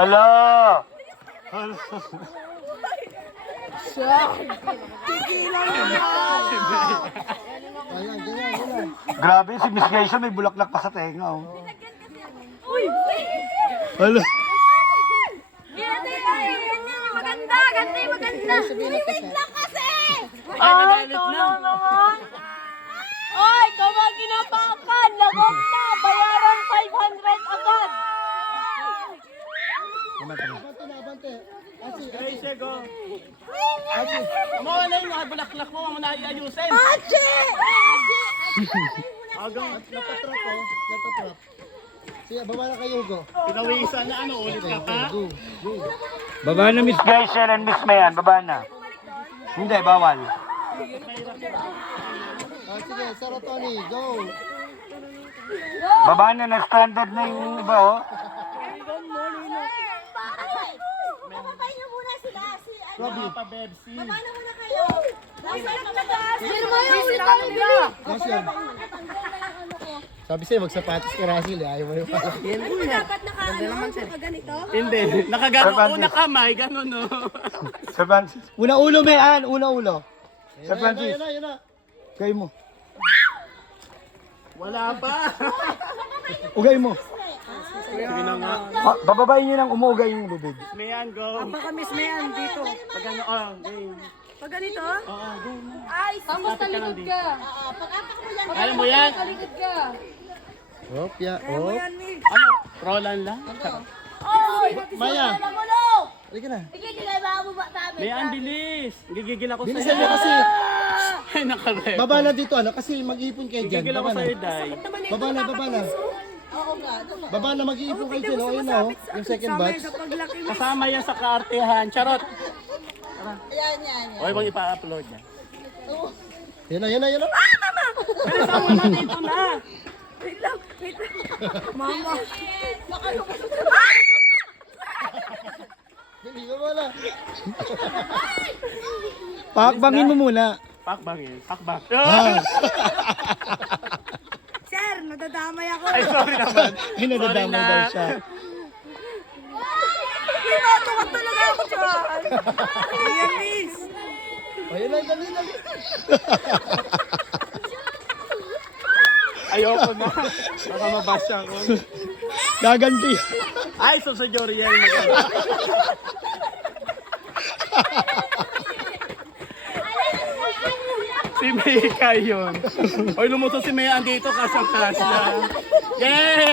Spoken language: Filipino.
Hala! Ayan, ganyan. Grabe, si Miss Geisha may bulaklak pa sa tenga. Oh. Uy! Hala! Maganda! Maganda! Wait lang kasi! Ay, tulong naman! Ay, kapag ginapakan, lagot na! Bayaran 500 agad! Abante. Asi. Mga na yung bulaklak mo, mga naiayusin. Ache! Natatrap oh. Natatrap. Sige, baba na kayo, Hugo. Pinawisan na ano, ulit ka pa. Go. Baba na Miss Geisha and Miss Mayan, baba na. Hindi, bawal. Sige, Sarah Tony, go. Baba na, na-standard na yung iba, oh. Bababay niyo muna sila. Mga pa-bebsi. Babay na muna kayo. Nasaan na ba? Russell. Sabi sa'yo, magsapatos ka, Russell. Ayaw mo yung pala. Dapat naka ganito? Hindi, nakagano, una kamay, gano'n no. Sir Francis. Una ulo, Mayan. Una ulo. Sir Francis. Yun na. Ugay mo. Wala pa. Ugay mo. Sige na nga. Bababayin nyo ng umugay yung bibig. Mayan, go. Baka Miss Mayan dito. Pag ano, game. Pag ganito? Oo, game. Ay, Tapos talikod ka. pag-apak mo yan. Kaya mo yan. Hop, ya. Hop. Ano, Roland lang? Oy! Maya. Magulo! Halika na. Sige, kinaibahan mo ba tabi? Mayan, bilis. Gigigil ako Bilisan sa'yo. niyo kasi. Ay, nakarep. Baba na dito, ano? Kasi mag-iipon kayo dyan. Gigigil ako Baba na. sa'yo, Day. Baba na. Oo nga. Baba na, mag-iipon kayo dyan. Oh, yun na, oh. Yung second batch. Kasama yan sa kaartehan. Charot. Yan. Oy, bang ipa-upload niya. Yan na. Bilisan mo na dito na. Wait lang. Mama. Baka lumusot. Hindi ka wala. Pakbangin mo muna. Pakbangin. Pakbang. Sir, nadadamay ako. Ay, sorry naman. Hinadadama Sorry daw na. siya. Pinatukan talaga ako dyan. Ayan, Miss. Ayun na, dali. Ayoko na. Baka mabasya ako. Gaganti. Ay, so sa Joriel. Si Mika yun. Oy, lumusot si Maya dito kasang kasya. Yeah!